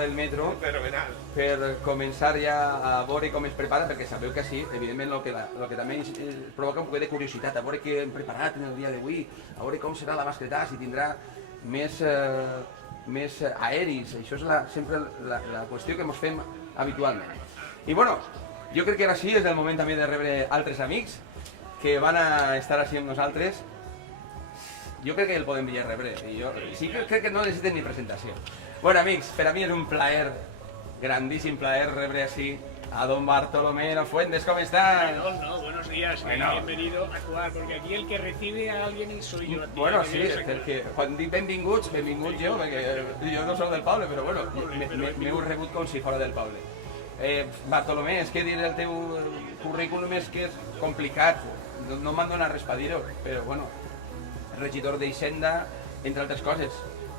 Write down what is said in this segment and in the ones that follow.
del metro per començar ja a veure com es prepara, perquè sabeu que sí, evidentment el que també ens provoca un poc de curiositat, a veure què hem preparat en el dia d'avui, a veure com serà la mascletà, si tindrà més aeris, això és sempre la qüestió que ens fem habitualment. I bueno, jo crec que ara sí és el moment també de rebre altres amics que van a estar així amb nosaltres. Jo crec que el podem ja rebre, i jo sí que crec que no necessiten ni presentació. Bueno, amics, per a mi és un plaer, grandíssim plaer, rebre així a don Bartolomé Fuentes. ¿Cómo están? No, buenos días, bienvenido a Cuar, porque aquí el que recibe a alguien soy yo. Bueno, sí, perquè quan dic benvinguts jo, perquè jo no soc del poble, però bueno, m'heu rebut com si fora del poble. Bartolomé, és que dir el teu currículum és que és complicat, no m'han donat res per dir-ho, però bueno, regidor d'Hisenda, entre altres coses,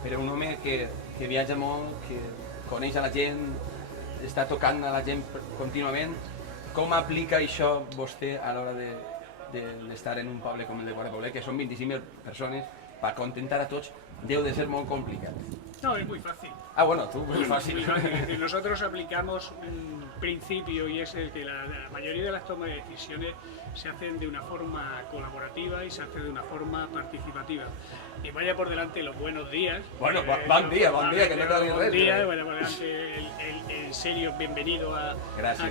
però un home que viatja molt, que coneix a la gent, està tocant a la gent contínuament. Com aplica això vostè a l'hora d'estar en un poble com el de Quart de Poblet, que són 25.000 persones, per contentar a tots deu de ser molt complicat? No, es muy fácil. Ah, bueno, tú, muy fácil. Muy fácil. Nosotros aplicamos un principio y es el que la mayoría de las tomas de decisiones se hacen de una forma colaborativa y se hace de una forma participativa. Y vaya por delante los buenos días. Bueno, buen día, que no te buen día, vaya por delante en serio, bienvenido a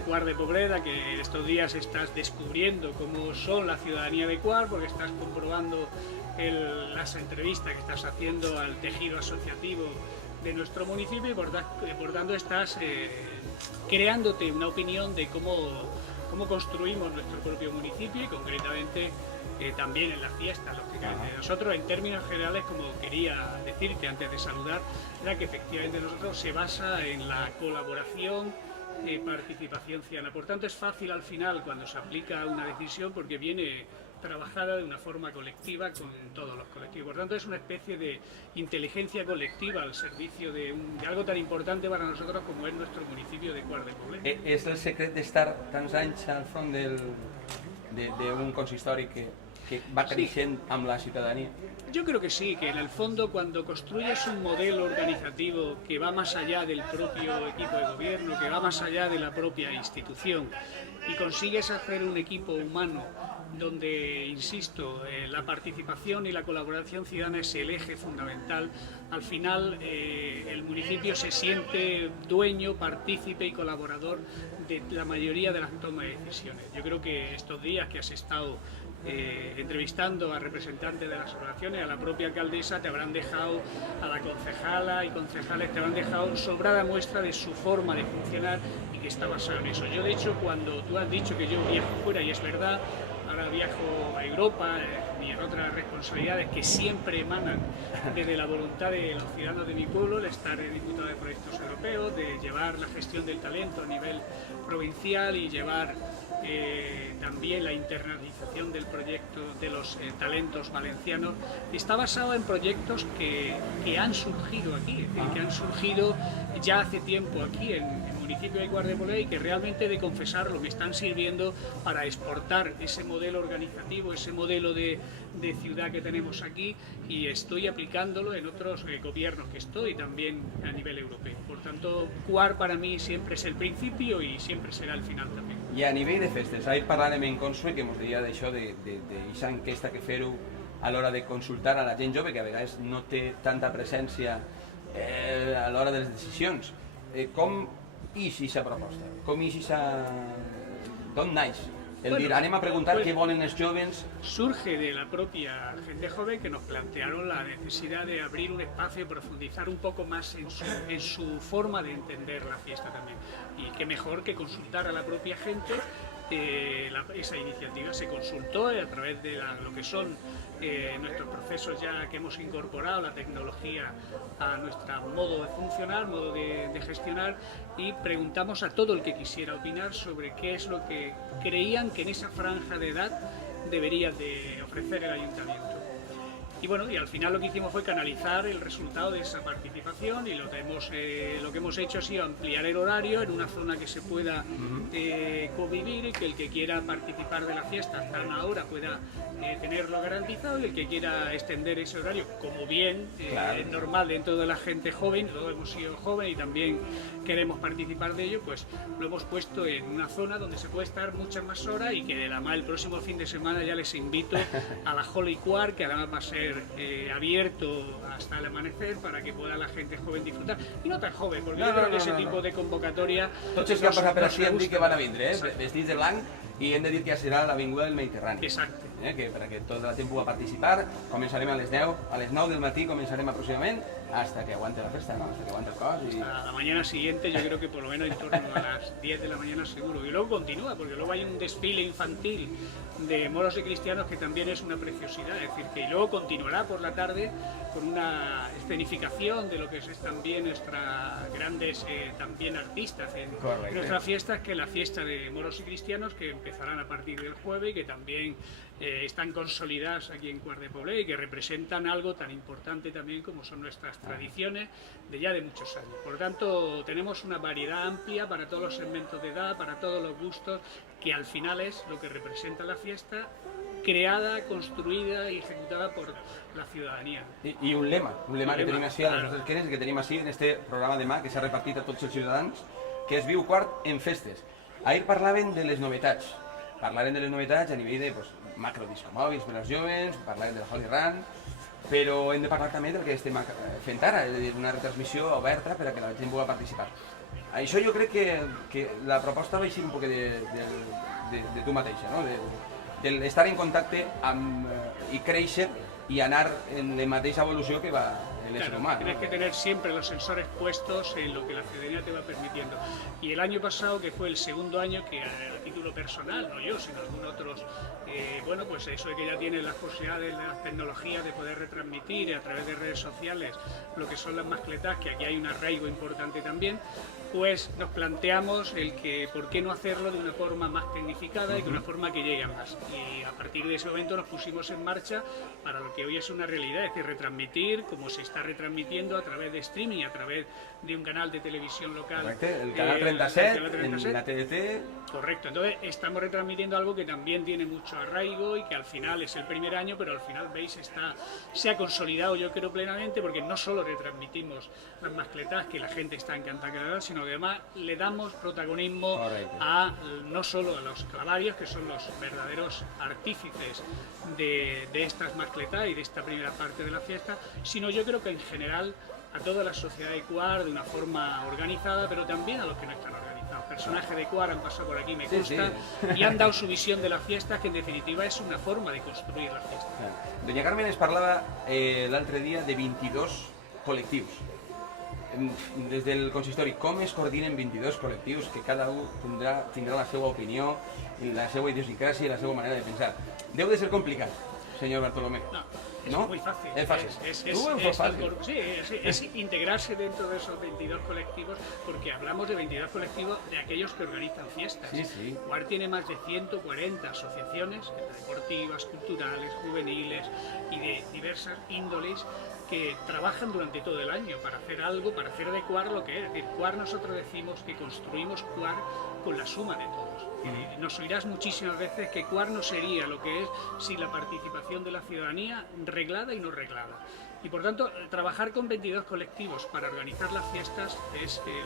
Quart de Poblet, a que estos días estás descubriendo cómo son la ciudadanía de Quart, porque estás comprobando las entrevistas que estás haciendo al tejido asociativo de nuestro municipio y por tanto estás creándote una opinión de cómo construimos nuestro propio municipio y concretamente también en las fiestas, lógicamente. Nosotros en términos generales, como quería decirte antes de saludar, era que efectivamente nosotros se basa en la colaboración, participación ciudadana. Por tanto es fácil al final cuando se aplica una decisión porque viene trabajada de una forma colectiva con todos los colectivos. Por tanto, es una especie de inteligencia colectiva al servicio de algo tan importante para nosotros como es nuestro municipio de Quart de Poblet. És el secret d'estar tants anys al front d'un consistori que va creixent amb la ciutadania? Yo creo que sí, que en el fondo cuando construyes un modelo organizativo que va más allá del propio equipo de gobierno, que va más allá de la propia institución y consigues hacer un equipo humano donde, insisto, la participación y la colaboración ciudadana es el eje fundamental, al final el municipio se siente dueño, partícipe y colaborador de la mayoría de las tomas de decisiones. Yo creo que estos días que has estado entrevistando a representantes de las asociaciones, a la propia alcaldesa, te habrán dejado, a la concejala y concejales, te habrán dejado sobrada muestra de su forma de funcionar y que está basado en eso. Yo, de hecho, cuando tú has dicho que yo viajo fuera, y es verdad, ahora viajo a Europa y en otras responsabilidades que siempre emanan desde la voluntad de los ciudadanos de mi pueblo, el estar de diputado de proyectos europeos, de llevar la gestión del talento a nivel provincial y llevar también la internalización del proyecto de los talentos valencianos, está basado en proyectos que han surgido aquí, es decir, que han surgido ya hace tiempo aquí en el municipio de Quart de Poblet y que realmente, he de confesarlo, me están sirviendo para exportar ese modelo organizativo, ese modelo de ciudad que tenemos aquí, y estoy aplicándolo en otros gobiernos que estoy también a nivel europeo. Por tanto, Quart para mí siempre es el principio y siempre serà el final també. I a nivell de festes, ahir parlàvem en Consue que ens deia d'això, d'aquesta enquesta que fer-ho a l'hora de consultar a la gent jove, que a vegades no té tanta presència a l'hora de les decisions. Com ix aquesta proposta? Com ix aquesta... d'on naix? El dir, anem a preguntar qué volen els jóvenes. Surge de la propia gente joven que nos plantearon la necesidad de abrir un espacio y profundizar un poco más en su forma de entender la fiesta también. Y qué mejor que consultar a la propia gente. Esa iniciativa se consultó a través de lo que son nuestros procesos ya que hemos incorporado la tecnología a nuestro modo de funcionar, modo de gestionar, y preguntamos a todo el que quisiera opinar sobre qué es lo que creían que en esa franja de edad debería de ofrecer el ayuntamiento. Y bueno, y al final lo que hicimos fue canalizar el resultado de esa participación y lo que hemos hecho ha sido ampliar el horario en una zona que se pueda convivir y que el que quiera participar de la fiesta hasta una hora pueda tenerlo garantizado, y el que quiera extender ese horario, como bien es normal dentro de la gente joven, todos hemos sido jóvenes y también queremos participar de ello, pues lo hemos puesto en una zona donde se puede estar muchas más horas, y que además el próximo fin de semana ya les invito a la Holy Quar, que además va a ser abierto hasta el amanecer para que pueda la gente joven disfrutar, y no tan joven, porque yo creo que ese tipo de convocatoria... Tots els que han passat per així han dit que van a vindre, vestits de blanc, i hem de dir que serà l'Avinguda del Mediterrani. Exacte. Que perquè tota la gent pugui participar, començarem a les 10, a les 9 del matí començarem aproximadament, hasta que aguante la festa, ¿no? Hasta que aguante el cos. Y... A la mañana siguiente yo creo que por lo menos en torno a las 10 de la mañana seguro. Y luego continúa, porque luego hay un desfile infantil de moros y cristianos que también es una preciosidad. Es decir, que luego continuará por la tarde con una escenificación de lo que es también nuestras grandes también artistas en nuestras fiestas, que es la fiesta de moros y cristianos, que empezarán a partir del jueves y que también están consolidadas aquí en Quart de Poblet y que representan algo tan importante también como son nuestras tradiciones de ya de muchos años. Por tanto, tenemos una variedad amplia para todos los segmentos de edad, para todos los gustos, que al final es lo que representa la fiesta, creada, construïda i ejecutada por la ciudadanía. I un lema que tenim així a les nostres esquenes, que tenim així en este programa demà, que s'ha repartit a tots els ciutadans, que es Viu Quart en festes. Ahir parlaven de les novetats. Parlaven de les novetats a nivell de macrodiscomòbils per als joves, parlaven de la Holy Run, però hem de parlar també del que estem fent ara, és a dir, una retransmissió oberta per a que la gent pugui participar. Això jo crec que la proposta va eixir un poc de tu mateixa, no? D'estar en contacte i créixer y anar en la mateixa evolució que va el ser humano. Tienes que tener siempre los sensores puestos en lo que la ciudadanía te va permitiendo. Y el año pasado, que fue el segundo año, que a título personal, no yo, sino algunos otros, bueno, pues eso de que ya tienen las posibilidades, las tecnologías de poder retransmitir a través de redes sociales lo que son las mascletas, que aquí hay un arraigo importante también, pues nos planteamos el que por qué no hacerlo de una forma más tecnificada y de una forma que llegue a más. Y a partir de ese momento nos pusimos en marcha para lo que hoy es una realidad, es decir, retransmitir como se está retransmitiendo a través de streaming, a través de un canal de televisión local. Correcto, el canal 37, en la TDT. Correcto, entonces estamos retransmitiendo algo que también tiene mucho arraigo y que al final es el primer año, pero al final, veis, se ha consolidado, yo creo, plenamente, porque no solo retransmitimos las mascletas, que la gente está encantada, sino que además le damos protagonismo a no solo a los clavarios, que son los verdaderos artífices de estas mascletas y de esta primera parte de la fiesta, sino yo creo que en general a toda la sociedad de Quart de una forma organizada, pero también a los que no están organizados. Personajes de Quart han pasado por aquí, me consta, y han dado su visión de la fiesta, que en definitiva es una forma de construir la fiesta. Doña Carmen es parlava l'altre dia de 22 col·lectius. Des del consistori, com es coordinen 22 col·lectius que cada un tindrà la seva opinió, la seva idiosincràsia i la seva manera de pensar? Deu de ser complicat, señor Bartolomé. No, es muy fácil. Es fácil. Es integrarse dentro de esos 22 colectivos, porque hablamos de 22 colectivos de aquellos que organizan fiestas. Sí. Quart tiene más de 140 asociaciones deportivas, culturales, juveniles y de diversas índoles que trabajan durante todo el año para hacer algo, para hacer de Quart lo que es. Es decir, Quart, nosotros decimos que construimos Quart con la suma de todos. Nos oirás muchísimas veces que Quart no sería lo que es sin la participación de la ciudadanía reglada y no reglada. Y por tanto, trabajar con 22 colectivos para organizar las fiestas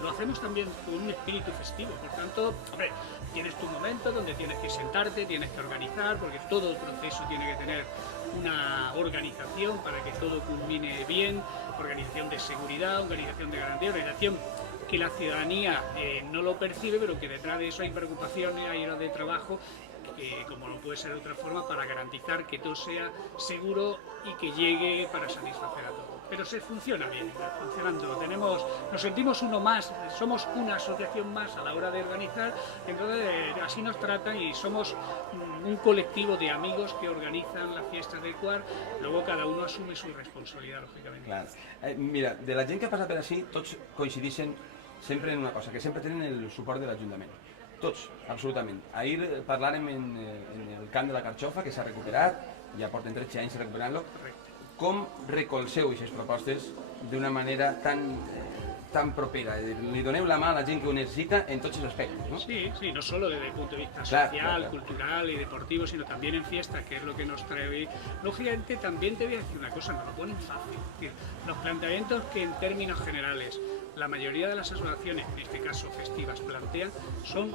lo hacemos también con un espíritu festivo. Por tanto, hombre, tienes tu momento donde tienes que sentarte, tienes que organizar, porque todo el proceso tiene que tener una organización para que todo culmine bien, organización de seguridad, organización de garantía, organización que la ciudadanía no lo percibe, pero que detrás de eso hay preocupaciones, hay horas de trabajo, como no puede ser de otra forma, para garantizar que todo sea seguro y que llegue para satisfacer a todos. Pero funciona bien, está funcionando. Nos sentimos uno más, somos una asociación más a la hora de organizar, entonces así nos tratan y somos un colectivo de amigos que organizan las fiestas del Quart, luego cada uno asume su responsabilidad, lógicamente. Clar. Mira, de la gent que passa per així, tots coincideixen sempre en una cosa, que sempre tenen el suport de l'Ajuntament. Tots, absolutament. Ahir parlàrem en el camp de la Carxofa, que s'ha recuperat, ja porten 13 anys recuperant-lo. com recolzeu aquestes propostes d'una manera tan propera? Li doneu la mà a la gent que ho necessita en tots els aspectos, ¿no? Sí, sí, no solo desde el punto de vista Claro, social, claro. cultural y deportivo, sino también en fiestas, que es lo que nos trae hoy. Lógicamente, también te voy a decir una cosa, nos lo ponen fácil. Es decir, los planteamientos que en términos generales la mayoría de las asociaciones, en este caso festivas, plantean, son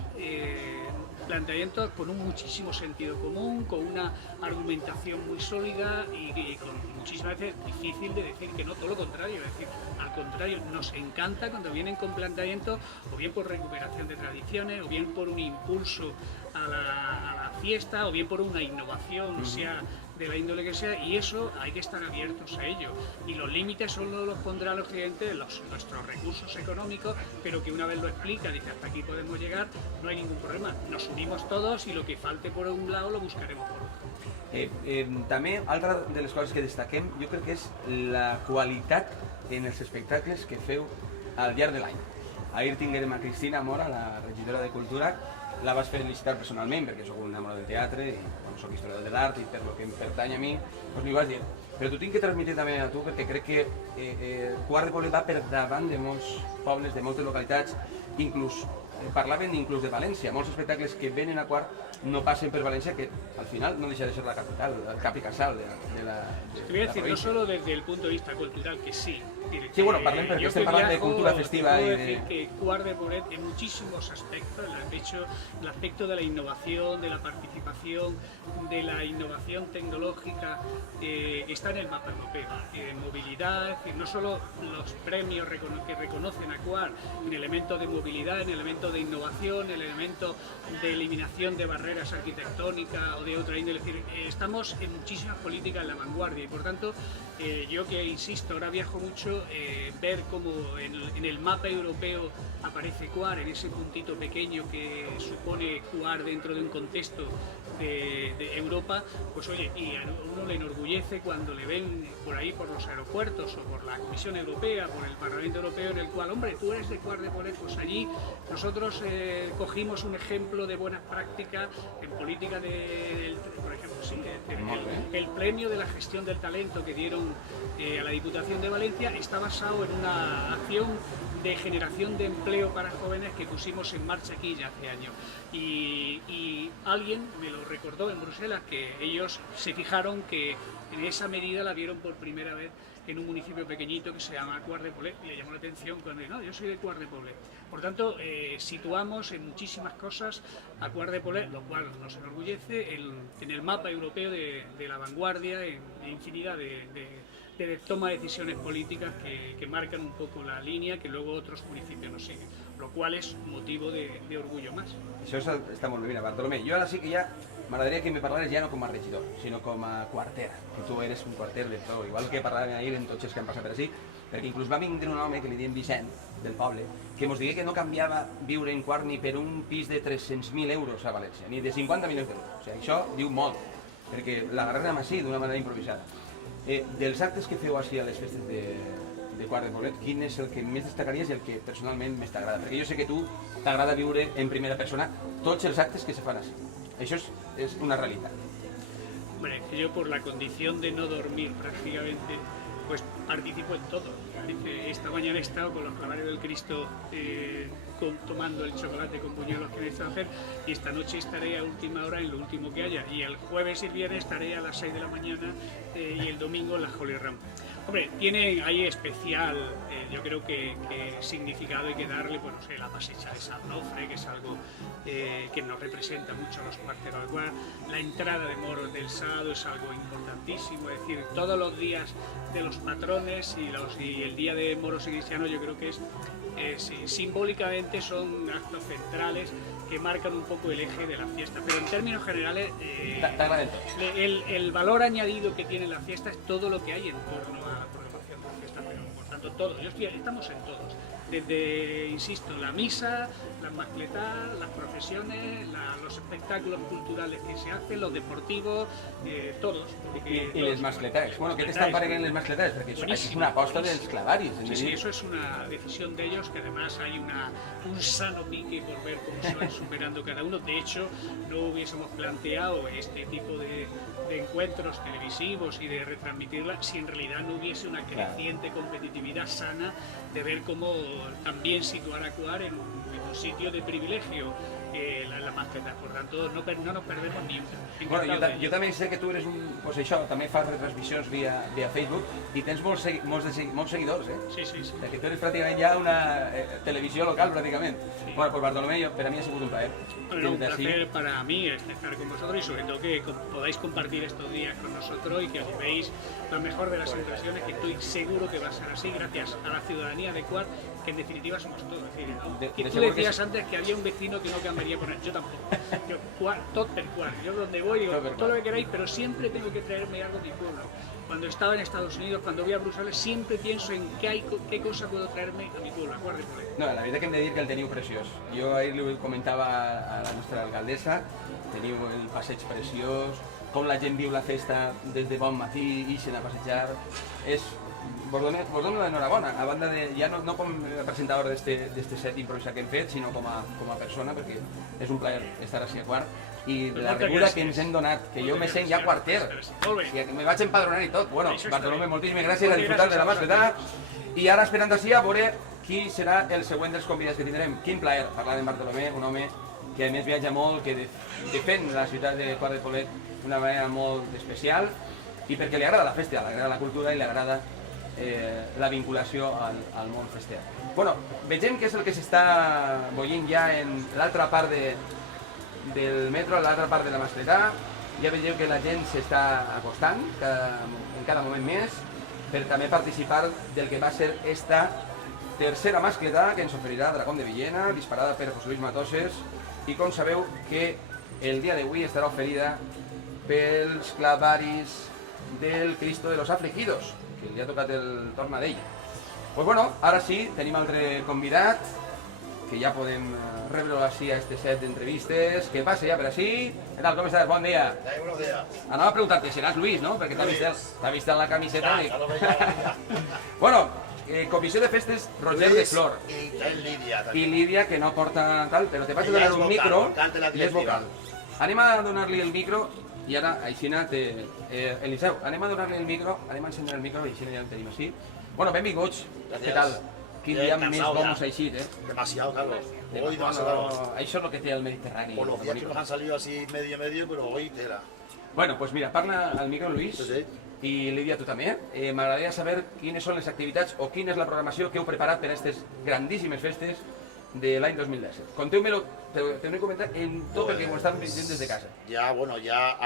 planteamientos con un muchísimo sentido común, con una argumentación muy sólida y con muchísimas veces difícil de decir que no, todo lo contrario, es decir, al contrario, nos encanta cuando vienen con planteamientos o bien por recuperación de tradiciones, o bien por un impulso a la fiesta, o bien por una innovación, sea de la índole que sea, y eso hay que estar abiertos a ello. Y los límites solo los pondrá el Occidente nuestros recursos económicos, pero que una vez lo explica, dice hasta aquí podemos llegar, no hay ningún problema. Nos unimos todos y lo que falte por un lado lo buscaremos por otro. També, altra de les coses que destaquem, jo crec que és la qualitat en els espectacles que feu al llarg de l'any. Ahir tinguérem a Cristina Mora, la regidora de Cultura, la vas felicitar personalment perquè sóc un enamorado del teatre i bueno, sóc historiador de l'art i per lo que em pertany a mi, doncs m'hi vas dir. Però t'ho tinc que transmetre també a tu perquè crec que Quart de Poblet va per davant de molts pobles, de moltes localitats, inclús parlaven inclús de València. Molts espectacles que venen a Quart no passen per València, que al final no deixa de ser la capital, el cap i casal de la Te voy a decir, no solo desde el punto de vista cultural, que sí. Sí, bueno, parlem perquè estem parlant de cultura festiva te puedo y de... decir que Quart de Poblet en muchísimos aspectos, de hecho, el aspecto de la innovación, de la participación, de la innovación tecnológica, está en el mapa europeo. En movilidad, es decir, no solo los premios que reconocen a Quart en elementos de movilidad, en elementos de innovación, en elementos de eliminación de barreras arquitectónicas o de otra índole, es decir, estamos en muchísimas políticas en la vanguardia y por tanto yo que insisto, ahora viajo mucho, ver cómo en el mapa europeo aparece Quart en ese puntito pequeño que supone Quart dentro de un contexto de Europa, pues oye, y a uno le enorgullece cuando le ven por ahí por los aeropuertos o por la Comisión Europea, por el Parlamento Europeo, en el cual, hombre, tú eres de Quart de Poblet, pues allí nosotros cogimos un ejemplo de buenas prácticas en política por ejemplo, sí, el premio de la gestión del talento que dieron a la Diputación de Valencia está basado en una acción de generación de empleo para jóvenes que pusimos en marcha aquí ya hace años. Y alguien me lo recordó en Bruselas, que ellos se fijaron que en esa medida la vieron por primera vez en un municipio pequeñito que se llama Quart de Poblet, y le llamó la atención cuando no, yo soy de Quart de Poblet. Por tanto, situamos en muchísimas cosas a Quart de Poblet, lo cual nos enorgullece en el mapa europeo de la vanguardia, en infinidad de toma de decisiones políticas que marcan un poco la línea que luego otros municipios nos siguen, lo cual es motivo de orgullo más. Això està molt bé. Mira, Bartolomé, jo ara sí que ja m'agradaria que me parlares ja no com a regidor, sinó com a quarter, que tu eres un quarter de tot, igual que parlàvem ahir en tots els que han passat per així, perquè inclús va vindre un home que li diem Vicent, del poble, que ens digué que no canviava viure en Quart ni per un pis de 300.000 euros a València, ni de 50 milions d'euros. O sigui, això diu molt, perquè l'agarrem així, d'una manera improvisada. Dels actes que feu així a les festes de Quart de Poblet, quin és el que més destacaries i el que personalment més t'agrada? Perquè jo sé que tu t'agrada viure en primera persona tots els actes que se fan així. Això és una realitat. Hombre, yo por la condición de no dormir prácticamente, pues participo en todo. Esta mañana he estado con los clavarios del Cristo tomando el chocolate con puñuelos que me están hacer, y esta noche estaré a última hora en lo último que haya, y el jueves y el viernes estaré a las 6 de la mañana y el domingo en la Holy Ram. Hombre, tiene ahí especial, yo creo que significado hay que darle, pues no sé, la pasecha de San Onofre, que es algo que nos representa mucho a los cuarteros de Quart, la entrada de moros del sábado es algo importantísimo, es decir, todos los días de los patrones y el día de moros y cristianos yo creo que simbólicamente son actos centrales que marcan un poco el eje de la fiesta, pero en términos generales el valor añadido que tiene la fiesta es todo lo que hay en torno a la programación de la fiesta, pero por tanto todo, estamos en todos. desde, insisto, la misa, las mascletas, las procesiones, los espectáculos culturales que se hacen, los deportivos, todos. I les mascletats. Bueno, què t'estan parecent les mascletats? Perquè això és una aposta dels clavaris. Sí, eso es una decisión de ellos, que además hay un sano pique por ver cómo se van superando cada uno. De hecho, no hubiésemos planteado este tipo de encuentros televisivos y de retransmitirla si en realidad no hubiese una creciente competitividad sana de ver cómo también situar a actuar en un sitio de privilegio la mascleta. Por tanto, no nos perdemos ni un. Bueno, jo també sé que tu eres pues això, també fas retransmissions via Facebook i tens molts seguidors, eh? Sí, sí, sí. Que tu eres pràcticament ja una televisió local, pràcticament. Sí. Bueno, pues Bartolomé, per a mi ha sigut un plaer. Bueno, un placer para mí estar con vosotros y sobre todo que podáis compartir estos días con nosotros y que os llevéis lo mejor de las impresiones, que estoy seguro que va a ser así, gracias a la ciudadanía de Cuart, que en definitiva somos todos. Es decir, tú decías antes que había un vecino que no cambiaría por él, yo tampoco. Yo, tot per Cuart, yo donde voy, digo, todo lo que queráis, pero siempre tengo que traerme algo de mi pueblo. Cuando estaba en Estados Unidos, cuando voy a Bruselas, siempre pienso en qué cosa puedo traerme a mi pueblo, a Cuart de Poblet. No, la veritat que hem de dir que el teniu preciós. Jo ahir li comentava a la nostra alcaldessa, teniu el passeig preciós, com la gent viu la festa des de bon matí, ixen a passejar. Vos dono l'enhorabona, a banda de, ja no com presentador d'este set improvisat que hem fet, sinó com a persona, perquè és un plaer estar així a Quart, i la rebuda que ens hem donat, que jo me sent ja quarter, que me vaig empadronar i tot. Bueno, Bartolomé, moltíssimes gràcies, a disfrutar de la mascleta, i ara esperant així a veure qui serà el següent dels convidats que tindrem. Quin plaer parlar d'en Bartolomé, un home que a més viatja molt, que defèn la ciutat de Quart de Poblet d'una manera molt especial, i perquè li agrada la festa, li agrada la cultura i li agrada la vinculació al món fester. Bueno, vegem què és el que s'està bollint ja en l'altra part del metro, a l'altra part de la mascletà. Ja veieu que la gent s'està acostant en cada moment més per també participar del que va ser esta tercera mascletà que ens oferirà Dragón de Villena, disparada per José Luis Matoses, i com sabeu que el dia d'avui estarà oferida pels clavaris del Cristo de los Afligidos, que li ha tocat el torn a d'ell. Pues bueno, ara sí, tenim altre convidat, que ja podem rebre-lo així a este set d'entrevistes. Que passa ja per així. Què tal, com estàs? Bon dia. Buenos días. Anava a preguntar-te, seràs Luis, no? Perquè t'ha vist en la camiseta. Ya lo veía. Bueno, comissió de festes Roger de Flor. Y Lidia I también. Lidia, que no porta tal, però te vaig donar un micro. I és vocal. Anem a donar-li el micro. I ara, Aixina, Eliseu, anem a donar-li el micro, anem a encendre el micro, i Aixina ja el tenim així. Bueno, benvinguts, què tal? Quin dia més bo mos ha eixit, Demasiado, Carlos. Hoy Bueno, demasiado. això és el que té el Mediterrani. Por los días que nos han salido así medio, pero hoy tela. Bueno, pues mira, parla al micro, Luis, Sí, sí. i Lídia, tu també. M'agradaria saber quines són les activitats o quina és la programació que heu preparat per a aquestes grandíssimes festes de l'any 2017. Conteu-me-lo, te ho he comentat en tot perquè m'ho estan dient des de casa. Ya, bueno, ya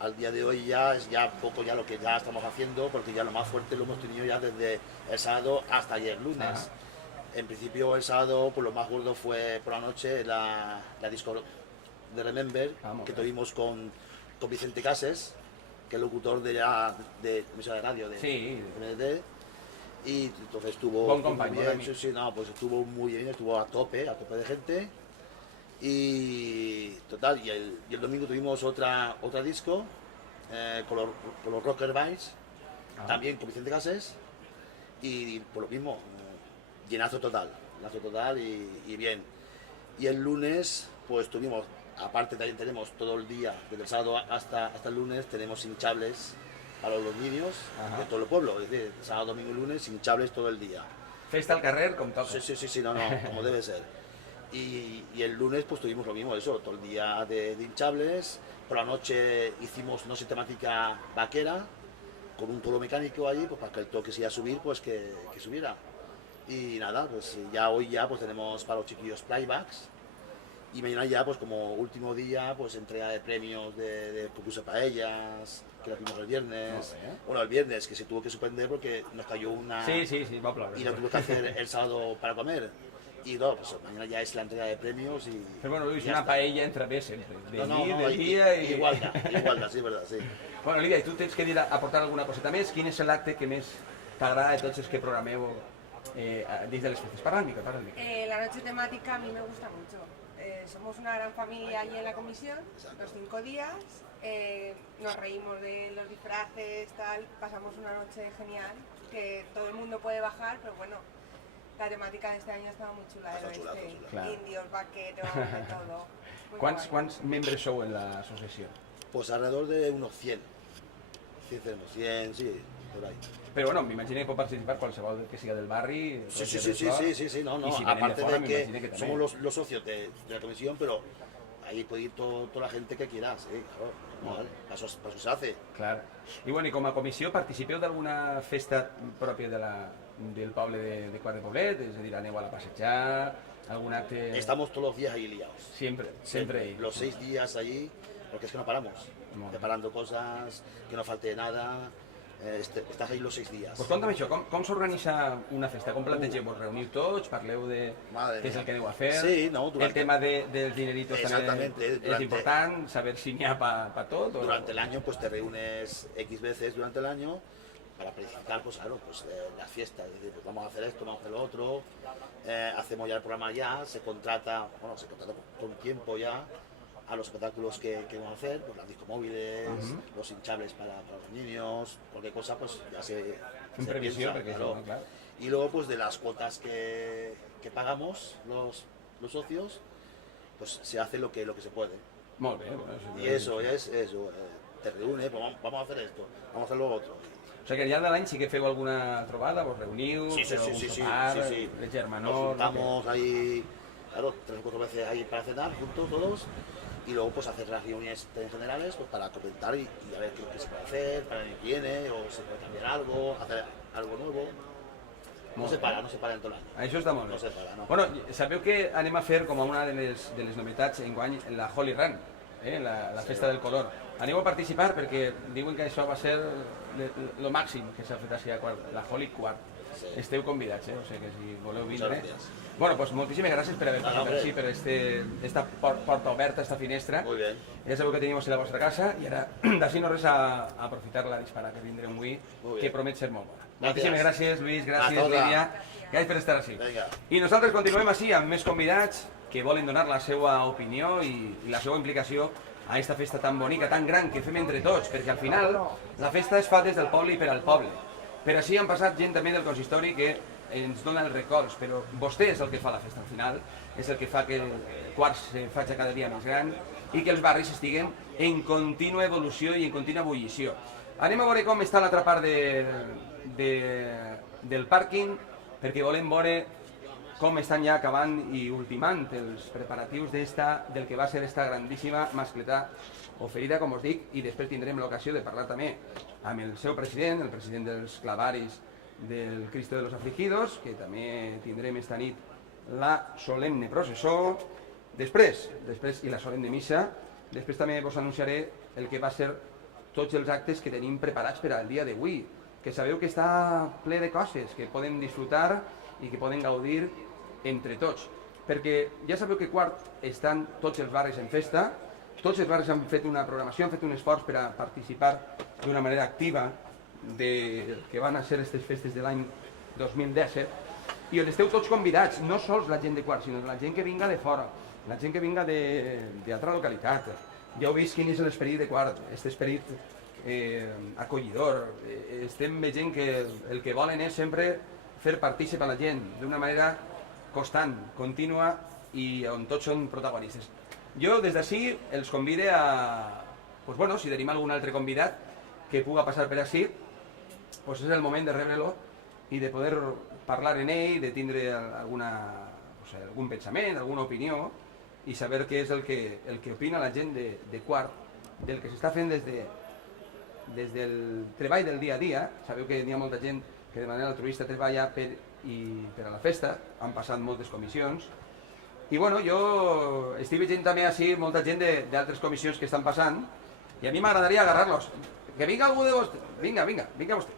al día de hoy ya es ya poco ya lo que ya estamos haciendo, porque ya lo más fuerte lo hemos tenido ya desde el sábado hasta ayer lunes. En principio el sábado pues lo más gordo fue por la noche la disco de Remember, que tuvimos con Vicente Cases, que es locutor de emisora de radio de MNT. Y entonces estuvo Buen compañero, bien, sí, no, pues estuvo muy bien, estuvo a tope de gente. Y total, y el domingo tuvimos otra disco con los Rocker Vines, también con Vicente Cases, y por lo mismo, llenazo total y bien. Y el lunes, pues tuvimos, aparte también tenemos todo el día, desde el sábado hasta el lunes, tenemos hinchables para los niños de todo el pueblo, es decir, sábado, domingo y lunes, hinchables todo el día. Festa al carrer, com toca. Sí, no, como debe ser. Y el lunes pues tuvimos lo mismo, eso, todo el día de hinchables. Por la noche hicimos una temática vaquera, con un toro mecánico allí, pues para que el toro que se iba a subir, pues que subiera. Y nada, pues ya hoy ya pues tenemos para los chiquillos playbacks. Y mañana ya, pues como último día, pues entrega de premios de concurso de paellas, que lo hicimos el viernes. Bueno, el viernes, que se tuvo que suspender porque nos cayó una... Sí, va ploure. Y lo tuvo que hacer el sábado para comer. Y no, pues mañana ya es la entrega de premios y... Però bueno, Luis, ya una está. paella entra bé sempre. De No, nit, de dia i... Igualda, sí, és verdad, sí. Bueno, Lídia, i tu tens que dir, aportar alguna coseta més? Quin és l'acte que més t'agrada de tots els que programeu dins de les festes. Parla al micro, parla al micro. La noche temática a mí me gusta mucho. Somos una gran familia allí en la comisión, los 5 días, nos reímos de los disfraces, tal, pasamos una noche genial, que todo el mundo puede bajar, pero bueno, la temática de este año estaba muy chula, del oeste, Claro. indios, vaqueros, de todo. Muy Quants guay. membres sou en l'associació? Pues alrededor de unos 100. 100, sí, por ahí. Però bueno, m'imagino que pot participar qualsevol que siga del barri. Sí, sí, no, no. Y si vienen de Aparte fuera, de me que imagino que también. somos los socios de la comisión, pero ahí puede ir toda la gente que quiera, sí, claro. Normal, para eso se hace. Clar. I bueno, i com a comissió participeu d'alguna festa pròpia del poble de Quart de Poblet? És a dir, aneu a la passejar, algun acte... Estamos todos los días ahí liados. Siempre ahí. Los 6 días allí, porque es que no paramos. Molt bé. Preparando cosas, que no falte nada. Estás ahí los 6 días. Pues conta'm això, com s'organitza una festa? Com plantegeu? Vos reuniu tots, parleu de Madre què és el mía. que aneu a fer? Sí, no, El durante- tema dels dineritos també Exactamente, és durante- important, saber si n'hi ha pa tot? O... Durante el año pues te reúnes X veces durante el año para planificar pues claro, pues las fiestas, es decir, pues, vamos a hacer esto, vamos a hacer lo otro, hacemos ya el programa ya, se contrata con tiempo ya a los espectáculos que vamos a hacer, pues las discomóviles, los hinchables para los niños, cualquier cosa pues ya se En previsión, piensa, perquè claro. això, clar. Y luego pues de las cuotas que pagamos los socios, pues se hace lo que se puede. Molt bé. Bueno, Y eso es eso, te reúnes, pues vamos a hacer esto, vamos a hacer lo otro. O sigui que al llarg de l'any sí que feu alguna trobada, vos reuniu, feu algun sopar, sí. el Nos germanor... juntamos ahí, claro, 3 o 4 veces ahí para cenar juntos todos y luego pues hacer las reuniones generales pues para comentar y a ver qué se puede hacer, para el año que viene, o se puede cambiar algo, hacer algo nuevo. No se para en todo el año. Això està molt bé. No se para, no. Bueno, sabeu que anem a fer com a una de les novetats enguany la Holy Run, la festa del color. Aneu a participar perquè diuen que això va ser lo màxim que s'ha fet així a Quart, la Holy Quart. Sí. Esteu convidats, o sigui que si voleu Muchas vindre... gracias. Bueno, pues moltíssimes gràcies per haver passat per hombre. així, per esta porta oberta, esta finestra. Muy bien. Ja sabeu que tenim a la vostra casa i ara d'ací no res a aprofitar la dispara que vindrem avui, Muy que bien. promet ser molt bona. Gràcies. Moltíssimes gràcies, Lluís, gràcies, A toda. Lídia. Gràcies per estar així. Venga. I nosaltres continuem així amb més convidats que volen donar la seva opinió i la seva implicació a aquesta festa tan bonica, tan gran que fem entre tots, perquè al final la festa es fa des del poble i per al poble. Per així han passat gent també del consistori que ens dona els records, però vostè és el que fa la festa al final, és el que fa que el Quart se faci cada dia més gran i que els barris estiguen en contínua evolució i en contínua ebullició. Anem a veure com està l'altra part del pàrquing, perquè volem veure com estan ja acabant i ultimant els preparatius del que va ser esta grandíssima mascletà oferida, com us dic, i després tindrem l'ocasió de parlar també amb el seu president, el president dels clavaris del Cristo de los Afligidos, que també tindrem esta nit la solemne processó, després i la solemne missa, després també vos anunciaré el que va ser tots els actes que tenim preparats per al dia d'avui, que sabeu que està ple de coses que podem disfrutar i que podem gaudir entre tots. Perquè ja sabeu que Quart estan tots els barris en festa, tots els barris han fet una programació, han fet un esforç per a participar d'una manera activa de que van a ser aquestes festes de l'any 2017 i on esteu tots convidats, no sols la gent de Quart, sinó la gent que vinga de fora, la gent que vinga d'altra localitat. Ja heu vist quin és l'esperit de Quart, aquest esperit acollidor. Estem veient que el que volen és sempre fer partícip a la gent d'una manera constant, contínua i on tots són protagonistes. Jo des d'ací els convide a, pues bueno, si tenim algun altre convidat que puga passar per ací, pues és el moment de rebre-lo i de poder parlar en ell, de tindre algun pensament, alguna opinió i saber què és el que opina la gent de Quart, del que s'està fent des del treball del dia a dia. Sabeu que hi ha molta gent que de manera altruista treballa per a la festa, han passat moltes comissions i bueno, jo estic veient també així molta gent d'altres comissions que estan passant i a mi m'agradaria agarrar-los. Que vinga algú de vostè, vinga vostè.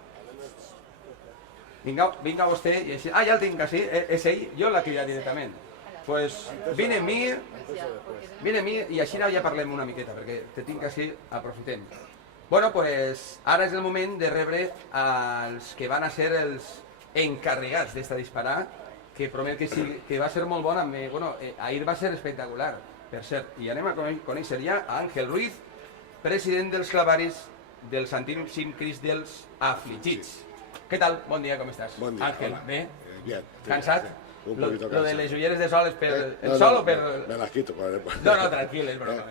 Vinga vostè i així, ja el tinc així, és ell, jo l'ha cridat directament. Pues vine amb mi i així ja parlem una miqueta, perquè te tinc així, aprofitem. Bueno, pues ara és el moment de rebre els que van a ser els encarregats d'esta disparar, que promet que va ser molt bona. Bueno, ahir va ser espectacular, per cert. I anem a conèixer ja a Àngel Ruiz, president dels clavaris del Santíssim Crist dels Afligits. Què tal? Bon dia, com estàs? Bon dia, Àngel, hola. bé? Bien. Cansat? Un Lo poquito de cansado. les ulleres de sol és per el No, sol no, o per... Me las quito. No, tranquil, és broma.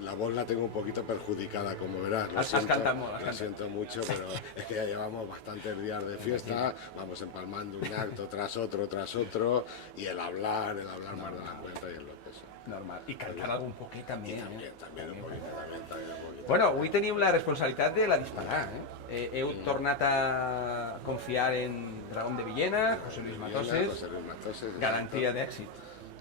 La voz la tengo un poquito perjudicada, como verás. Has cantado molt, has Lo cantado. siento mucho, pero es que ya llevamos bastantes días de fiesta, vamos empalmando un acto tras otro, y el hablar más de la cuenta y el lo peso. Normal. I cantar algun poquet també, También un poquito, también un poquito. Bueno, avui teniu la responsabilitat de la disparar, Heu tornat a confiar en Dragón de Villena, José Luis Matoses, José Luis Matoses, garantía de éxito.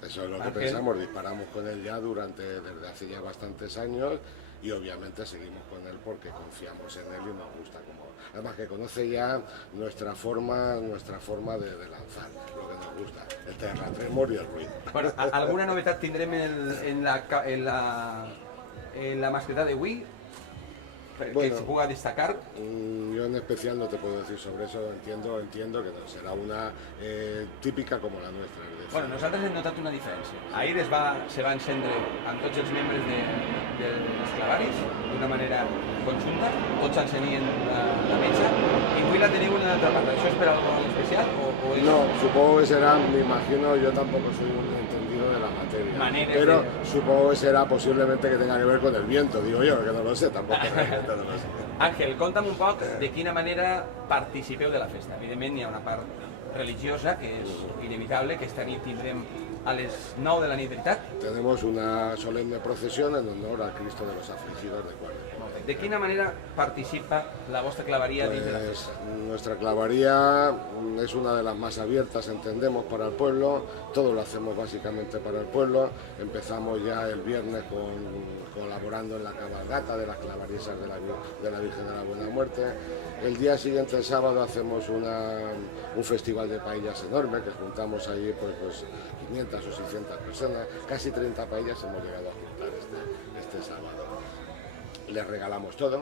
Eso es lo que Ángel. pensamos, disparamos con él ya desde hace ya bastantes años y obviamente seguimos con él porque confiamos en él y nos gusta como... Además que conoce ya nuestra forma de lanzar, lo que nos gusta, el terratrèmol y el ruido. Bueno, alguna novetat tindrem en la mascleta de Wii? Que Bueno. se puga destacar. Yo en especial no te puedo decir sobre eso, entiendo que no será una típica como la nuestra. Es decir, Bueno, nosaltres hem notat una diferència. Ahir se va encendre amb tots els membres dels clavaris d'una manera conjunta, tots encenien la metxa, i avui la teniu en una altra part. Això és per algo especial o és... No, supongo que será, me imagino, yo tampoco soy un entendido de la materia, Maneras pero de- supongo que será posiblemente que tenga que ver con el viento, digo yo, que no lo sé, tampoco realmente no lo sé. Àngel, conta'm un poc de quina manera participeu de la festa. Evidentment hi ha una part religiosa, que és inevitable, que esta nit tindrem a les 9 de la nit, veritat? Tenemos una solemne procesión en honor al Cristo de los Afligidos de Cuaresma. De quina manera participa la vostra claveria dins de la Pues festa? nuestra clavaría es una de las más abiertas, entendemos, para el pueblo. Todo lo hacemos básicamente para el pueblo. Empezamos ya el viernes colaborando en la cabalgata de las clavariesas de la Virgen de la Buena Muerte. El día siguiente, el sábado, hacemos un festival de paellas enorme que juntamos allí pues 500 o 600 personas. Casi 30 paellas hemos llegado a juntar este sábado. Les regalamos todo,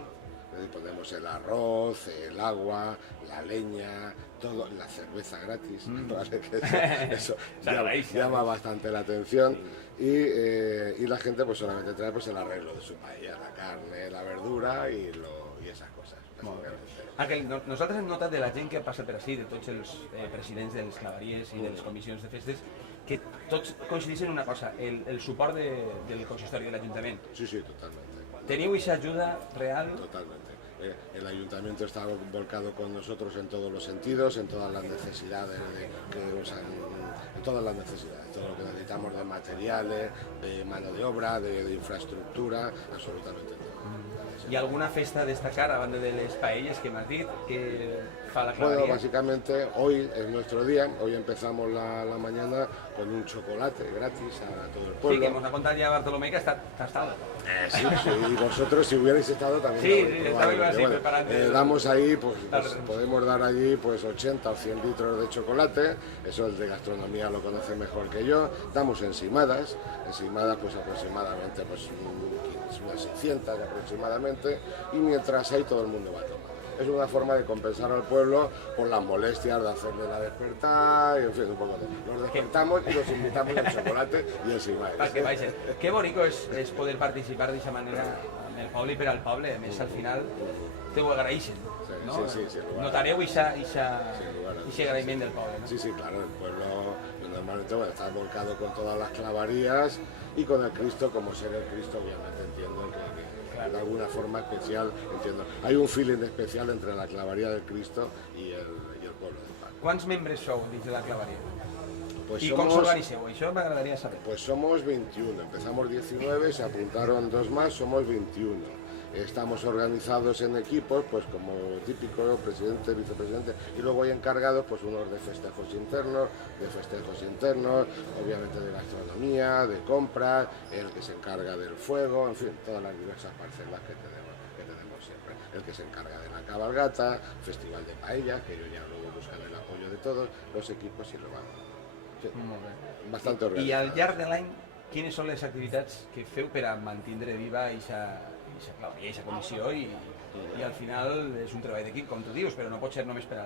ponemos el arroz, el agua, la leña, todo, la cerveza gratis, ¿vale? Que eso llama bastante la atención y la gente pues solamente trae pues el arreglo de su paella, la carne, la verdura y esas cosas. básicamente. Àngel, nosaltres hem notat de la gent que passa per ací, de tots els presidents de les claveries i de les comissions de festes, que tots coincideixen en una cosa, el suport del consistori de l'Ajuntament. Sí, sí, totalmente. Teniu aquesta ajuda real? Totalmente. El ayuntamiento está volcado con nosotros en todos los sentidos, en todas las necesidades, en todas las necesidades, todo lo que necesitamos de materiales, de mano de obra, de infraestructura, absolutamente todo. Hi ha alguna festa a destacar a banda de les paelles que m'has dit que fa la Bueno, claveria? básicamente hoy es nuestro día, hoy empezamos la mañana con un chocolate gratis a todo el Sí, pueblo. que ens ha contat ja Bartolomé que ha estado. Sí, sí, y vosotros si hubierais estado también. Sí, habréis sí, probado, estaba así porque, preparando. damos ahí, pues Claro. podemos dar allí pues 80 o 100 litros de chocolate, eso el de gastronomía lo conoce mejor que yo. Damos ensimadas pues aproximadamente pues unas 600 aproximadamente, y mientras ahí todo el mundo va a tomar. Es una forma de compensar al pueblo por las molestias de hacerle la despertar, y en fin, un poco de... Los despertamos y los invitamos al chocolate y ensimadas. Perquè vagin. Que bonico és poder participar d'aquesta manera amb el poble i per al poble. A més, al final te ho agraeixen. No? Sí, sin lugar. Notareu aquest lugar a dudas. agraïment del poble. No? Sí, sí, claro, el pueblo normalmente está volcado con todas las clavarías y con el Cristo, como ser el Cristo, obviamente entiendo que de alguna forma especial, entiendo. Hay un feeling especial entre la clavaría del Cristo y el pueblo de Paz. Quants membres sou dins de la claveria? Pues I com s'organitzeu? Això m'agradaria saber. Pues somos 21, empezamos 19, se apuntaron 2 más, somos 21. Estamos organizados en equipos, pues como típico, presidente, vicepresidente, y luego hay encargados, pues unos de festejos internos, obviamente de gastronomía, de compras, el que se encarga del fuego, en fin, todas las diversas parcelas que tenemos siempre. El que se encarga de la cabalgata, festival de paella, que yo ya luego buscan el apoyo de todos, los equipos y lo van. Sí, Molt bé. bastante I organizado. al llarg de l'any, quines són les activitats que feu per a mantindre viva aquesta claveria, aquesta comissió i i al final és un treball d'equip, com tu dius, però no pot ser només per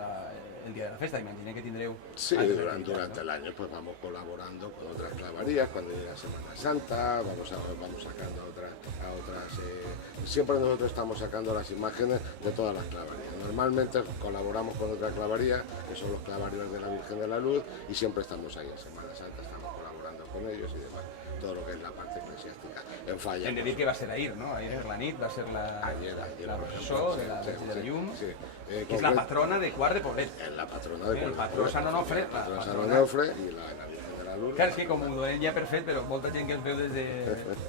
el dia de la festa, imagina que tindreu... Sí, durante el año pues vamos colaborando con otras clavarías, cuando llega Semana Santa, vamos sacando a otras siempre nosotros estamos sacando las imágenes de todas las clavarías. Normalmente colaboramos con otra clavaría, que son los clavarios de la Virgen de la Luz, y siempre estamos ahí en Semana Santa, estamos colaborando con ellos y demás, todo lo que es la parte eclesiástica. En Falla. Hem de dir que va ser ahir, no? Ahir per la nit va ser la processó de la Verge de la Llum, que és la patrona de Quart de Poblet. Es la patrona de El patró Sant Onofre, el patró Sant Onofre y la Virgen de la Luz. Clar, és que com ho donem ja per fet, però molta gent que ens veu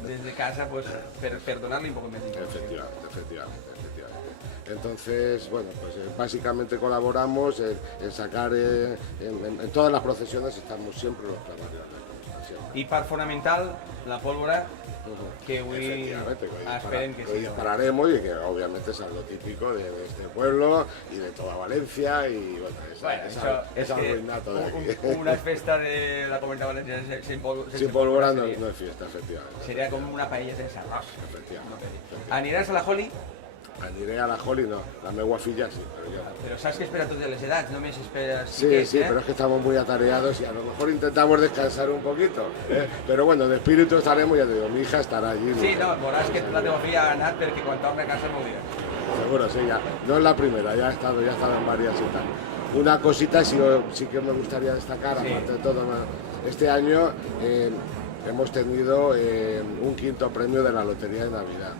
des de casa, pues, per donar-li un poc més d'informació. Efectivamente. Entonces, bueno, pues básicamente colaboramos en sacar, en todas las procesiones estamos siempre los clavarios. I part fonamental, la pólvora, que avui esperem que hoy sí. dispararemos y que obviamente es algo típico de este pueblo y de toda Valencia y bueno, es algo innato de aquí. Una festa de la Comunitat Valenciana Sin pólvora no es fiesta, efectivamente. Seria com una paella sense arròs. Efectivamente. Aniràs a la Holly? Aniré a la Holly, no, la meva filla sí, pero yo no. Però saps que es per a totes les edats, només es per a Sí, pero es que estamos muy atareados y a lo mejor intentamos descansar un poquito, ¿eh? Pero bueno, de espíritu estaremos, ya te digo, mi hija estará allí. Sí, no, veuràs que la teva filla ha anat perquè quan torna a casa m'ho dirà. Seguro, sí, ya. No es la primera, ya he estado en varias y tal. Una cosita sí que me gustaría destacar, Sí. aparte de todo, este año hemos tenido un quinto premio de la Lotería de Navidad.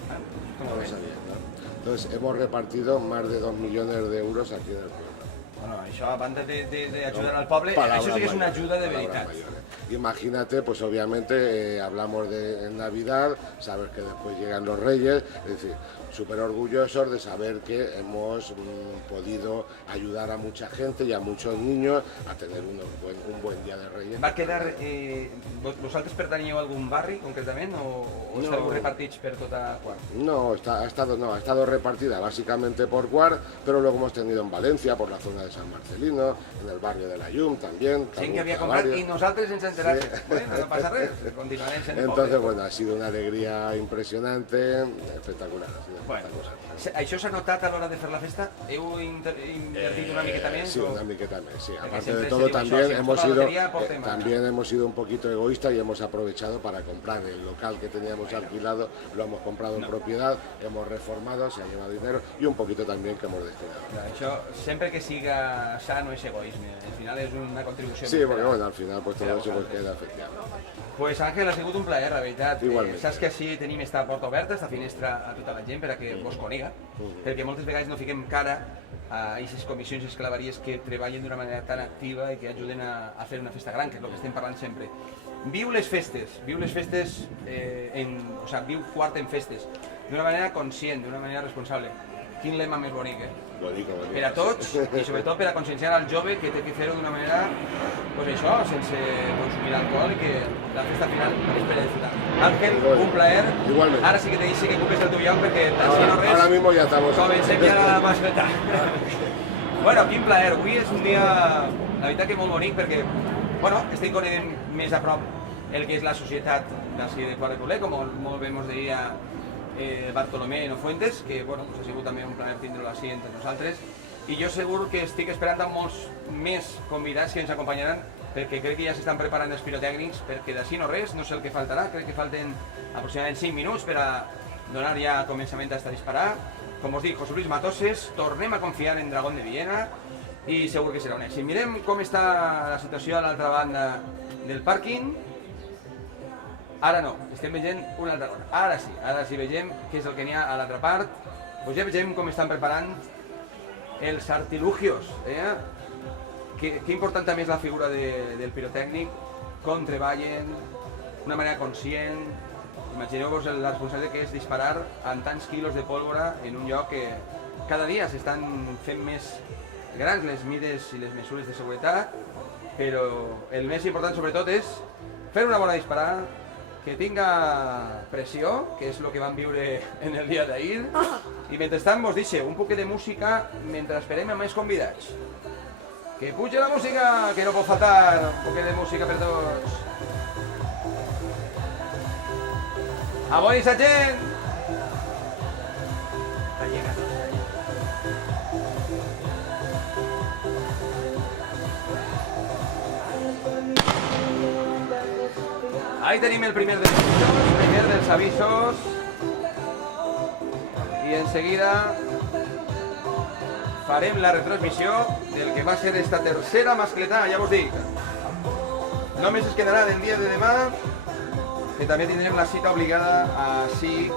Com No ho lo ves? sabía, ¿no? Entonces hemos repartido más de 2 millones de euros aquí en el pueblo. Bueno, això, a banda d'ajudar al poble, Palabras això sí que és una mayores, ajuda de palabras veritat. mayores. Imagínate, pues obviamente hablamos de en Navidad, sabes que después llegan los Reyes, es decir, súper orgullosos de saber que hemos podido ayudar a mucha gente y a muchos niños a tener un buen día de Reyes. Va quedar... vosaltres pertanyeu a algun barri, concretament, o esteu repartits per tota Quart? No, ha estado repartida básicamente por Quart, pero luego hemos tenido en Valencia, por la zona de San Marcelino, en el barrio de la Llum también. Gent que havia comprat i nosaltres ens enterat. Sí. Bueno, no passa res, continuarem sent Entonces, poble. bueno, ha sido una alegría impresionante, espectacular. Ha sido Bueno, espectacular. això s'ha notat a l'hora de fer la festa? Heu invertit una miqueta més? Sí, o- una miqueta més, sí. Porque Aparte siempre de se todo, digo, también si hemos nos toca la sido, lotería, por tema. también hemos sido un poquito egoístas y hemos aprovechado para comprar el local que teníamos alquilado, lo hemos comprado en propiedad, hemos reformado, se ha llevado dinero y un poquito también que hemos destinado. Clar, això, sempre que siga sano és egoisme. Al final és una contribució. Sí, més porque per a- bueno, al final pues todo Era eso pues vosaltres. queda efectivamente. Pues Àngel, ha sigut un plaer, la veritat. Igualment. Saps que així tenim esta porta oberta, esta finestra a tota la gent per a que vos conega, perquè moltes vegades no fiquem cara a aquestes comissions i esclavaries que treballen d'una manera tan activa i que ajuden a fer una festa gran, que és el que estem parlant sempre. Viu les festes, viu Quart en festes, d'una manera conscient, d'una manera responsable. Quin lema més bonic, eh? Bonico. Per a tots i sobretot per a conscienciar al jove que té que fer-ho d'una manera, pues això, sense consumir alcohol i que la festa final és per a disfrutar. Àngel, un plaer. Igualment. Ara sí que te deixo que ocupes el teu lloc perquè així no res, Ahora mismo ya estamos. comencem ja la mascleta. Bueno, quin plaer. Avui és un dia, la veritat que molt bonic perquè, bueno, estem coneixent més a prop el que és la societat d'ací de Quart de Poblet, com molt bé ens deia Bartolomé No Fuentes, que bueno, pues ha sigut també un plaer tindre-lo així entre nosaltres, i jo segur que estic esperant a molts més convidats que ens acompanyaran, perquè crec que ja s'estan preparant els pirotècnics, perquè d'ací no res, no sé el que faltarà, crec que falten aproximadament 5 minuts per a donar ja començament a disparar. Com us dic, José Luis Matoses, tornem a confiar en Dragón de Viena i segur que serà un èxit. Mirem com està la situació a l'altra banda del pàrquing. Ara no, estem veient una altra cosa. Ara sí veiem què és el que n'hi ha a l'altra part. Pues ja veiem com estan preparant els artilugios. Que important també és la figura del pirotècnic, com treballen, d'una manera conscient. Imagineu-vos la responsabilitat que és disparar amb tants quilos de pólvora en un lloc que cada dia s'estan fent més grans les mides i les mesures de seguretat, però el més important sobretot és fer una bona disparada, que tinga pressió, que és el que vam viure en el dia d'ahir, i mentrestant vos deixo un poquet de música mentre esperem a més convidats. Que puja la música, que no pot faltar un poquet de música per tots. A bonis a gent! Ahí tenim el primer dels avisos. I en seguida farem la retransmissió del que va ser esta tercera mascletà, ja vos dic. Només es quedarà del dia de demà, que també tindrem la cita obligada així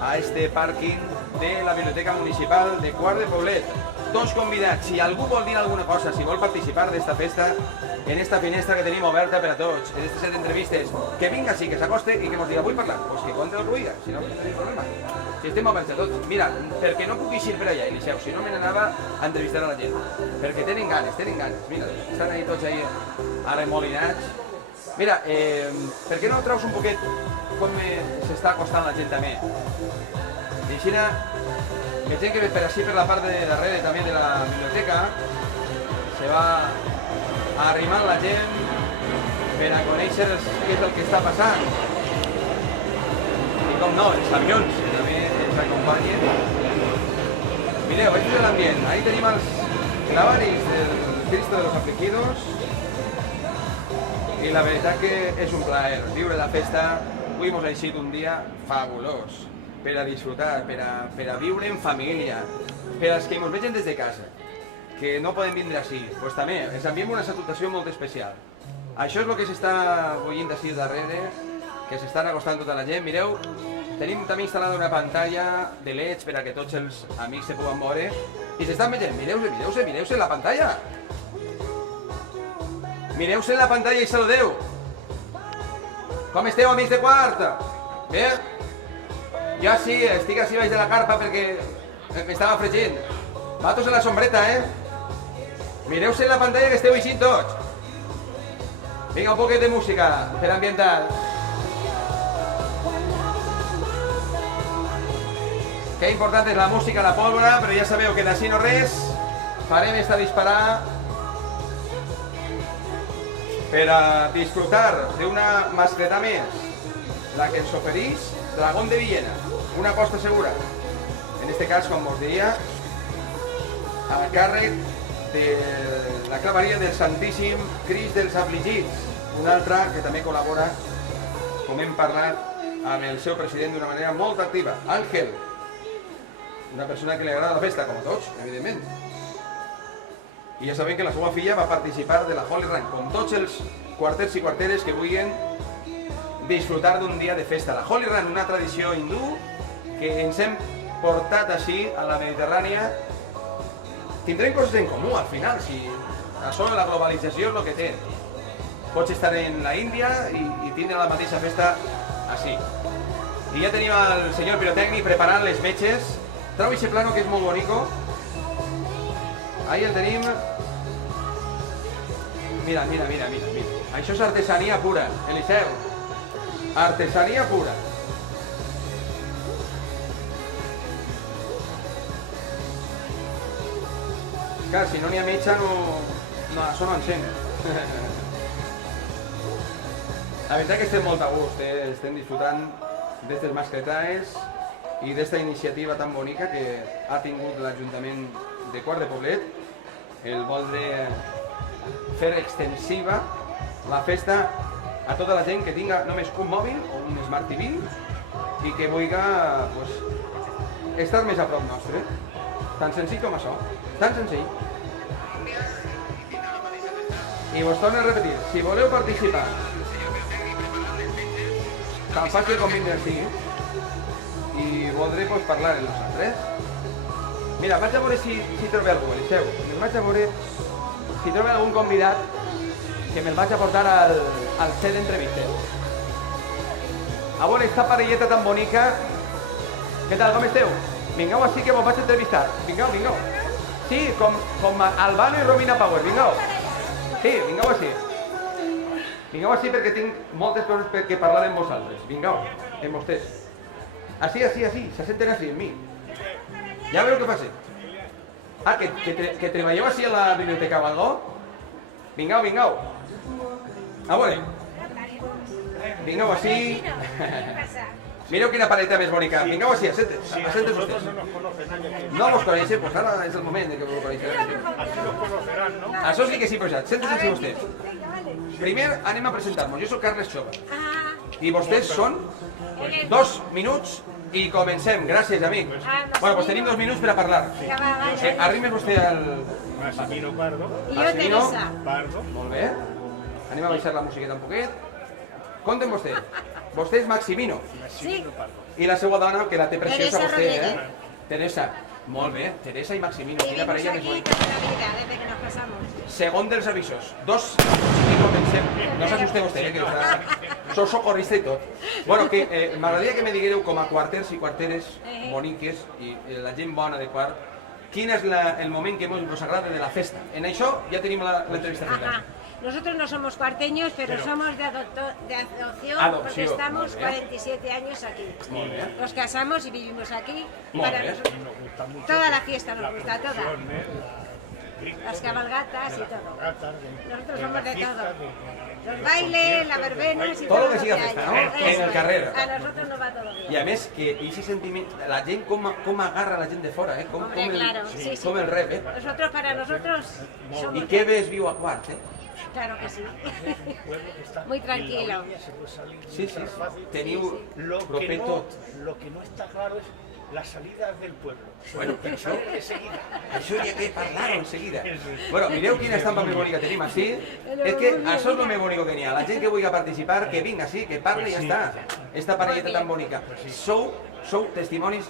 a este pàrquing de la Biblioteca Municipal de Quart de Poblet. Tots convidats, si algú vol dir alguna cosa, si vol participar d'esta festa, en esta finestra que tenim oberta per a tots, en aquestes 7 entrevistes, que vinga sí, que s'acoste i que ens diga vull parlar, doncs que conte el ruïga, si no, no tenim problema. Si estem oberts a tots. Mira, perquè no puc eixir per allà, Eliseu, si no me n'anava a entrevistar a la gent, perquè tenen ganes, mira, estan ahí tots ahí arremolinats. Mira, per què no traus un poquet com s'està acostant la gent també? I així, veig que per així per la part de darrere també de la biblioteca se va arrimant la gent per a conèixer què és el que està passant. I com no, els avions que també ens acompanyen. Mireu, aquest és l'ambient. Ahí tenim els clavaris del Cristo de los Afligidos. I la veritat que és un plaer viure la festa. Avui hemos eixit un dia fabulós per a disfrutar, per a viure en família, per als que ens vegen des de casa, que no poden vindre així, doncs també ens enviem una salutació molt especial. Això és el que s'està veient així darrere, que s'estan acostant tota la gent. Mireu, tenim també instal·lada una pantalla de LEDs per a que tots els amics se puguen veure i s'estan veient. Mireu-se la pantalla. Mireu-se la pantalla i saludeu. Com esteu, amics de Quart? Bé? Jo sí, estic així baix de la carpa perquè m'estava fregint. Vatos a la sombreta, Mireu-se la pantalla que esteu eixint tots. Vinga, un poquet de música per ambientar. Que important és la música, la pólvora, però ja sabeu que d'ací no res. Farem esta disparar per a disfrutar d'una mascletà més, la que ens ofereix Dragón de Villena, una aposta segura. En este cas, com us diria, a càrrec de la claveria del Santíssim Crist dels Afligits, una altra que també col·labora, com hem parlat, amb el seu president d'una manera molt activa, Àngel, una persona que li agrada la festa, com a tots, evidentment. I ja sabem que la seva filla va participar de la Holy Run, com tots els quarters i quarteres que vulguin disfrutar d'un dia de festa. La Holy Run, una tradició hindú que ens hem portat així a la Mediterrània. Tindrem coses en comú al final, si això la globalització és el que té. Pots estar en la Índia i tindre la mateixa festa així. I ja tenim el senyor pirotècnic preparant les metges. Trau aquest plano que és molt bonico. Ahí el tenim. Mira. Això és artesania pura, Eliseu. Artesania pura. Clar, si no n'hi ha metge, això no encén. La veritat que estem molt a gust, estem disfrutant d'aquestes mascletades i d'esta iniciativa tan bonica que ha tingut l'Ajuntament de Quart de Poblet, el voldre fer extensiva la festa a tota la gent que tinga només un mòbil o un Smart TV i que vulgui estar més a prop nostre. Tan senzill com això, tan senzill. I vos torno a repetir, si voleu participar, tan fàcil com vindre així, i voldré parlar amb nosaltres. Mira, vaig a veure si trobo algú, Eliseu. Vaig a veure si trobo algun convidat que me'l vaig a portar al set d'entrevistes. A veure, esta parelleta tan bonica. Què tal, com esteu? Vingueu així que vos vaig a entrevistar. Vingueu. Sí, com Albano i Romina Power, vingueu. Sí, vingueu així. Vingueu així perquè tinc moltes coses per què parlar amb vosaltres. Vingueu, amb vostès. Així, se senten així, amb mi. Ja veieu què passa? Ah, que treballeu així a la biblioteca o algo? Vingueu. A veure. Vingueu així. Mireu quina paleta més bonica. Vingueu així, asenten vostès. No vos coneixen, pues ara és el moment de que vos coneixereu. Así los conocerán, ¿no? Això sí que sí, però ja. Senten-se vostès. Primer anem a presentar-nos. Jo soc Carles Xova. I vostès són 2 minuts i comencem. Gràcies, amic. Bueno, doncs tenim 2 minuts per a parlar. Arrimes vostè al... Massimino Pardo. I jo, Massimino. Teresa. Pardo. Molt bé. Anem a baixar la musiqueta un poquet. Contem vostè. Vostè és Maximino. Sí, I la seva dona, que la té preciosa Teresa vostè, Rodríguez. Teresa. Molt bé. Teresa i Maximino. Quina vivimos parella més aquí bonica. toda la vida, desde que nos casamos. Segon dels avisos. 2 i comencem. No s'assuste vostè, que sou socorrista i tot. Bueno, que m'agradaria que me diguéreu com a quarters i quarteres boniques i la gent bona de quart, quin és el moment que us agrada de la festa. En això ja tenim l'entrevista feta. Ajá. Nosotros no somos cuarteños, pero somos de adopción, Adopció, porque estamos molt bé. 47 años aquí. Molt bé. Nos casamos y vivimos aquí. Molt Para bé. nosotros, toda la fiesta nos gusta, toda. Las cabalgatas y todo. Nosotros somos de todo. Los bailes, las verbenas y Todo todo lo que siga hay. festa, no? Eso En el es. carrer. A nosotros nos va todo bien. I a més, que aquest sentiment, la gent com agarra la gent de fora, com, Hombre, com, claro, sí, sí. com el rep, Nosotros, para nosotros, somos... I què bé es viu a quart, Claro que sí. Muy tranquilo. Sí, sí, teniu Lo que, proper no, tot. lo que no está claro es las salidas del pueblo. Bueno, però això, De seguida. això hi ha que parlar-ho enseguida. Bueno, mireu quina estampa més bonica tenim així. És que això és el més bonic que n'hi ha. La gent que vulgui participar, que vinga, sí, que parli i ja està. Esta parelleta tan bonica. Sou testimonis,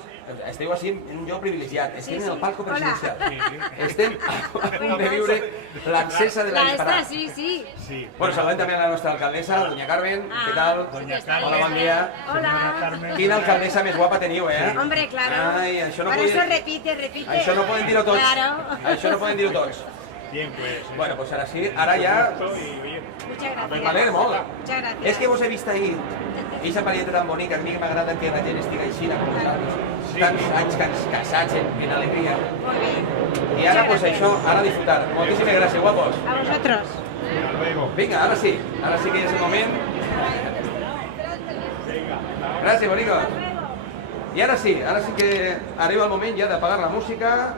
esteu així en un lloc privilegiat, estem en el palco presidencial. Estem a punt de viure l'accesa de la La disparada. esta, sí, sí. Bueno, saludem també a la nostra alcaldessa, doña Carmen, què tal? Doña Carmen. Hola, bon dia. Hola. Quina alcaldessa més guapa teniu, Hombre, claro. Ai, això no Por eso podien... repite. Això no poden dir-ho tots. Claro. Això no poden dir-ho tots. Bien, pues. Bueno, pues ara sí, ara ja... Y bien. Muchas gracias. M'alegra molt. Muchas gracias. És que vos he vist ahir, aquesta parelleta tan bonica, a mi que m'agrada que la gent estigui així, com vosaltres, tants anys casats en alegria. Muy bien. I ara, Muchas pues gracias. això, ara disfrutar. Moltíssimes gràcies, guapos. A vosotros. Hasta luego. Vinga, ara sí que és el moment. Gràcies, bonicos. I ara sí que arriba el moment ja d'apagar la música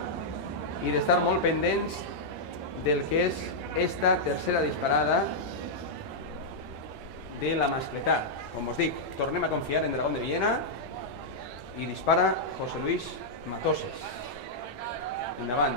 i d'estar molt pendents del que és esta tercera disparada de la mascletà. Com us dic, tornem a confiar en Dragón de Viena i dispara José Luis Matoses. Endavant.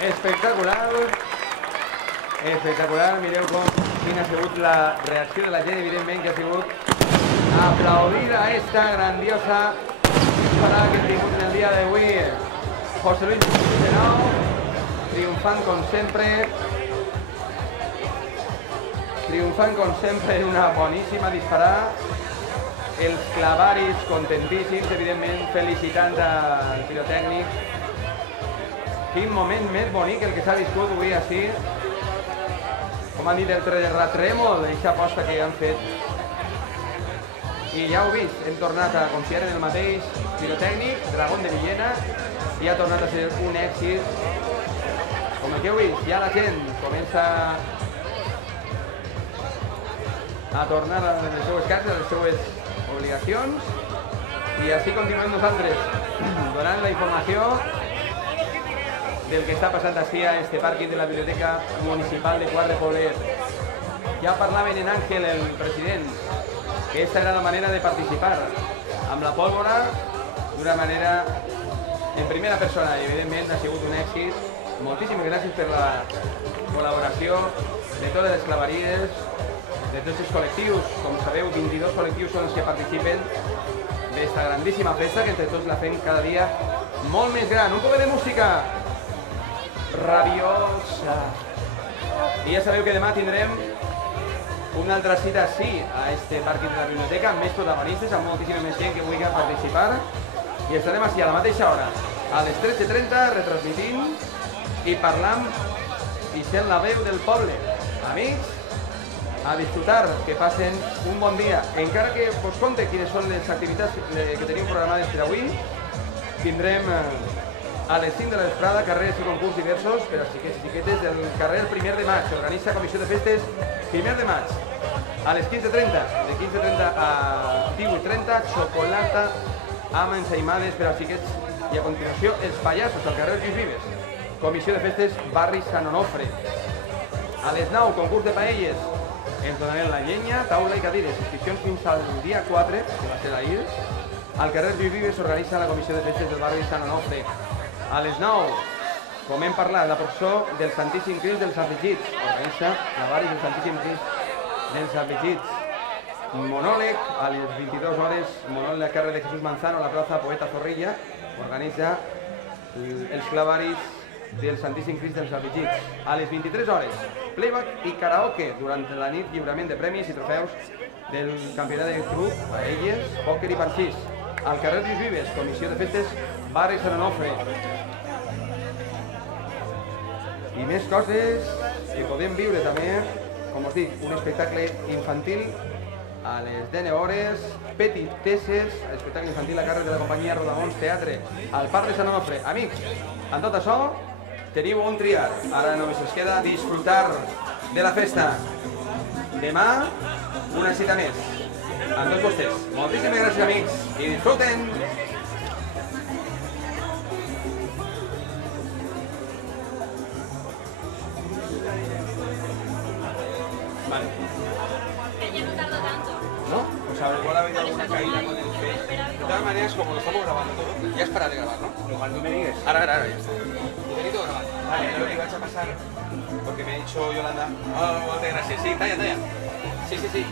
Espectacular. Espectacular. Mireu quina ha sigut la reacció de la gent, evidentment que ha sigut aplaudir a esta grandiosa parada que hem tingut en el dia d'avui. José Luis Senao, triomfant com sempre. Triomfant com sempre, una boníssima disparada. Els clavaris contentíssims, evidentment, felicitant al pirotècnic. Quin moment més bonic el que s'ha viscut avui així. Com han dit, el terratrèmol, aquesta aposta que han fet. I ja heu vist, hem tornat a confiar en el mateix pirotècnic, Dragón de Villena, i ha tornat a ser un èxit. Com el que heu vist, ja la gent comença a tornar a les seues cases, a les seues obligacions, i així continuem nosaltres donant la informació del que està passant així a este pàrquing de la Biblioteca Municipal de Quart de Poblet. Ja parlaven en Àngel, el president, que aquesta era la manera de participar amb la pólvora d'una manera en primera persona, i evidentment ha sigut un èxit. Moltíssimes gràcies per la col·laboració de totes les claveries, de tots els col·lectius. Com sabeu, 22 col·lectius són els que participen d'esta grandíssima festa, que entre tots la fem cada dia molt més gran. Un poc de música rabiosa. I ja sabeu que demà tindrem una altra cita sí a este pàrquing de la biblioteca, amb més protagonistes, amb moltíssima més gent que vulgui participar, i estarem així a la mateixa hora, a les 13:30, retransmitint i parlant i sent la veu del poble. Amics, a disfrutar, que passen un bon dia. Encara que vos conte quines són les activitats que tenim programades per avui, tindrem a les 5 de la vesprada carrers i concurs diversos per als xiquets i xiquetes del carrer 1 de maig. S'organitza Comissió de Festes 1 de maig. A les 15:30, de 15:30 a 18:30, xocolata amb ensaïmades per als xiquets. I a continuació, els pallassos al carrer Lluís Vives. Comissió de Festes barri Sant Onofre. A les 9, concurs de paelles. Ens donarem la llenya, taula i cadires. Inscripcions fins al dia 4, que va ser ahir. Al carrer Lluís Vives s'organitza la Comissió de Festes del barri Sant Onofre. A les 9, com hem parlat, la processó del Santíssim Crist dels Afligits. Organitza la barri del Santíssim Crist dels Afligits. Monòleg, a les 22 hores, monòleg al carrer de Jesús Manzano, a la plaça Poeta Zorrilla. Organitza els clavaris del Santíssim Crist dels Afligits. A les 23 hores, playback i karaoke durant la nit, lliurament de premis i trofeus del campionat de truc, paelles, pòquer i parxís. Al carrer Lluís Vives, Comissió de Festes barri Sant Onofre. I més coses que podem viure també, com us dic, un espectacle infantil a les 19 hores, Petiteses, espectacle infantil a càrrec de la companyia Rodamons Teatre, al Parc de Sant Onofre. Amics, amb tot això, teniu on triar. Ara només us queda disfrutar de la festa. Demà, una cita més. Amb tots vostès. Moltíssimes gràcies, amics, i disfruten! Vale. Ya no tarda tanto. ¿No? Pues a ver, igual ha habido alguna caída con el Face. De todas maneras, como lo estamos grabando todo, ya es para de grabar, ¿no? Igual tú me digas. Ahora, ya está. Necesito grabar. Vale, lo que vais a pasar, porque me ha dicho Yolanda. Oh, muchas gracias. Sí, talla. Sí.